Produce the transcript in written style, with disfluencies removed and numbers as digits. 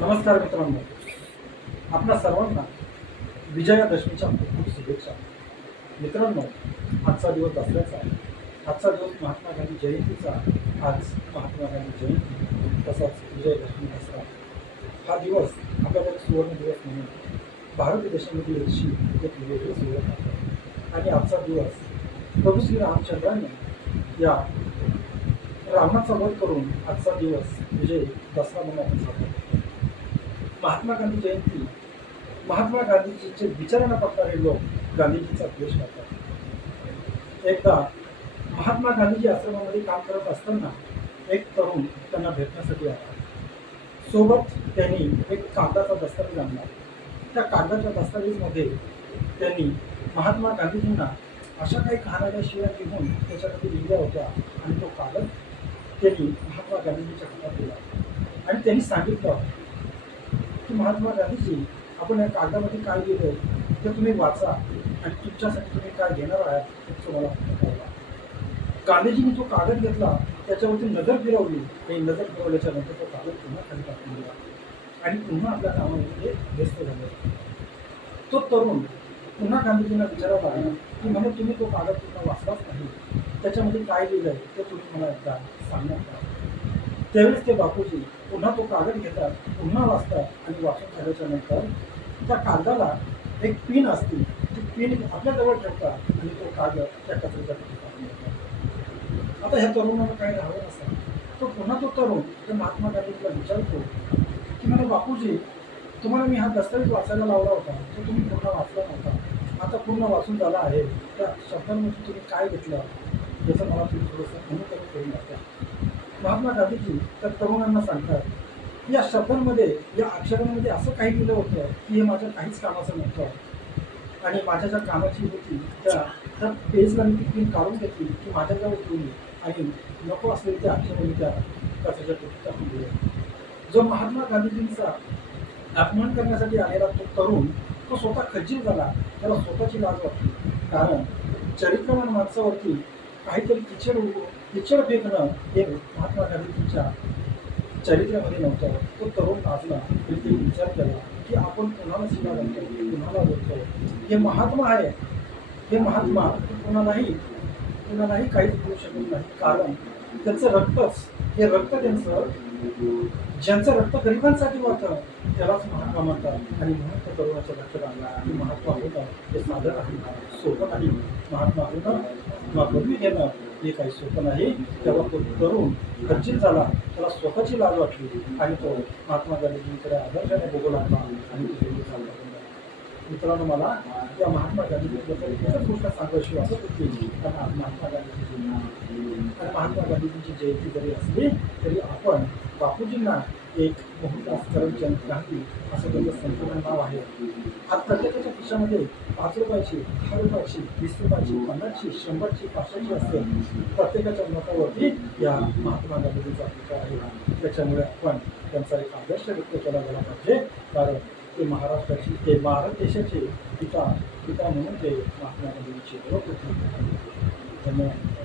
नमस्कार मित्रांनो, आपणा सर्वांना विजयादशमीच्या खूप खूप शुभेच्छा. मित्रांनो, आजचा दिवस दसऱ्याचा आहे. आजचा दिवस महात्मा गांधी जयंतीचा. आज महात्मा गांधी जयंती तसाच विजयादशमी दसरा हा दिवस आपल्याकडे सुवर्ण दिवस म्हणून भारत देशामध्ये अशी एक वेगळी सुरुवात आहे. आणि आजचा दिवस प्रभू श्री रामचंद्राने या रावणाचा वध करून आजचा दिवस विजय दसरा म्हणून आपण साजरा करतो. महात्मा गांधी जयंती, महात्मा गांधीजीचे विचारांना पटणारे लोक गांधीजीचा द्वेष करतात. एकदा महात्मा गांधीजी आश्रमामध्ये काम करत असताना एक तरुण त्यांना भेटण्यासाठी आला. सोबत त्यांनी एक कागदाचा दस्तावेज आणला. त्या कागदाच्या दस्तावेजमध्ये त्यांनी महात्मा गांधीजींना अशा काही कहाण्या शिवाय लिहून त्याच्यामध्ये लिहिल्या होत्या आणि तो कागद त्यांनी महात्मा गांधीजीच्या हातात दिला आणि त्यांनी सांगितलं की महात्मा गांधीजी, आपण या कागदामध्ये काय लिहिलं ते तुम्ही वाचा आणि तुमच्यासाठी तुम्ही काय घेणार आहात ते तुम्हाला कळवा. गांधीजींनी तो कागद घेतला, त्याच्यावरती नजर फिरवली आणि नजर फिरवल्याच्या नंतर तो कागद पुन्हा खाली टाकून दिला आणि पुन्हा आपल्या कामामध्ये व्यस्त झाले. तो तरुण पुन्हा गांधीजींना विचारायला लागला की म्हणे तुम्ही तो कागद पुन्हा वाचलाच नाही, त्याच्यामध्ये काय लिहिलंय ते तुम्ही मला एकदा सांगणार का? त्यावेळेस ते बापूजी पुन्हा तो कागद घेतात, पुन्हा वाचतात आणि वाचून झाल्याच्या नंतर त्या कागदाला एक पिन असते, ती पिन आपल्याजवळ ठेवतात आणि तो कागद त्या कचऱ्याच्या पेटीत टाकून देतात. आता ह्या तरुणाला काही राहावं नसतं. तो पुन्हा तो तरुण त्या महात्मा गांधीला विचारतो की मला बापूजी, तुम्हाला मी हा दस्तावेज वाचायला लावला होता, तो तुम्ही पूर्ण वाचला नव्हता, आता पूर्ण वाचून झाला आहे, त्या शब्दांमध्ये तुम्ही काय घेतलं याचं मला तुम्ही थोडंसं अनुकरण करून टाका. महात्मा गांधीजी त्या तरुणांना सांगतात, या शब्दांमध्ये, या अक्षरांमध्ये असं काही लिहिलं होतं की हे माझ्या काहीच कामाचं नव्हतं आणि माझ्या ज्या कामाची होती त्या पेजला मी ती पिन काढून घेतली की माझ्याजवळ ठेवली आणि नको असलेली त्या अक्षर मी त्या कचऱ्याच्या पेटीत टाकून दिले. जो महात्मा गांधीजींचा अपमान करण्यासाठी आलेला तो तरुण, तो स्वतः खज्जील झाला, त्याला स्वतःची लाज वाटली. कारण चरित्रवान माणसावरती काहीतरी किचड फेकणं हे महात्मा गांधीजींच्या चरित्रामध्ये नव्हतं. तो तरुण लाजला आणि त्यांनी विचार केला की आपण कोणाला शिवा घालतो, कुणाला बोलतो, हे महात्मा आहे, हे महात्मा कुणालाही काहीच करू शकत नाही. कारण त्यांचं रक्तच, हे रक्त त्यांचं, ज्यांचं रक्त गरिबांसाठी वाहतं त्यालाच महात्मा म्हणतात. आणि म्हणून त्या तरुणाच्या लक्षात आला की महात्मा होणं हे साधं नाही, सोपं नाही. महात्मा होणं किंवा पदवी घेणं हे काही सोपं नाही. तेव्हा तो तरुण खच्चित झाला, त्याला स्वतःची लाज वाटली आणि तो महात्मा गांधीजींकडे आदर्शाने बघू लागला आणि तो निघून चालला. मित्रांनो, मला या महात्मा गांधीजीबद्दल एकच गोष्ट सांगायची वाटत होती. कारण आज महात्मा गांधीजींना आणि महात्मा गांधीजींची जयंती जरी असली तरी आपण बापूजींना एक मोहनदास करमचंद गांधी असं त्यांचं संपूर्ण नाव आहे. आज प्रत्येकाच्या खिशामध्ये 5 रुपयाची, 10 रुपयाची, 20 रुपयाची, 50ची, 100ची, 500ची असते. प्रत्येकाच्या मतावरती या महात्मा गांधीजींचा अधिकार आहे. त्याच्यामुळे आपण त्यांचा एक आदर्श व्यक्त केला गेला पाहिजे. कारण ते महाराष्ट्राची, ते भारत देशाचे पिता म्हणून ते महात्मा गांधींची ओळख होती. धन्यवाद.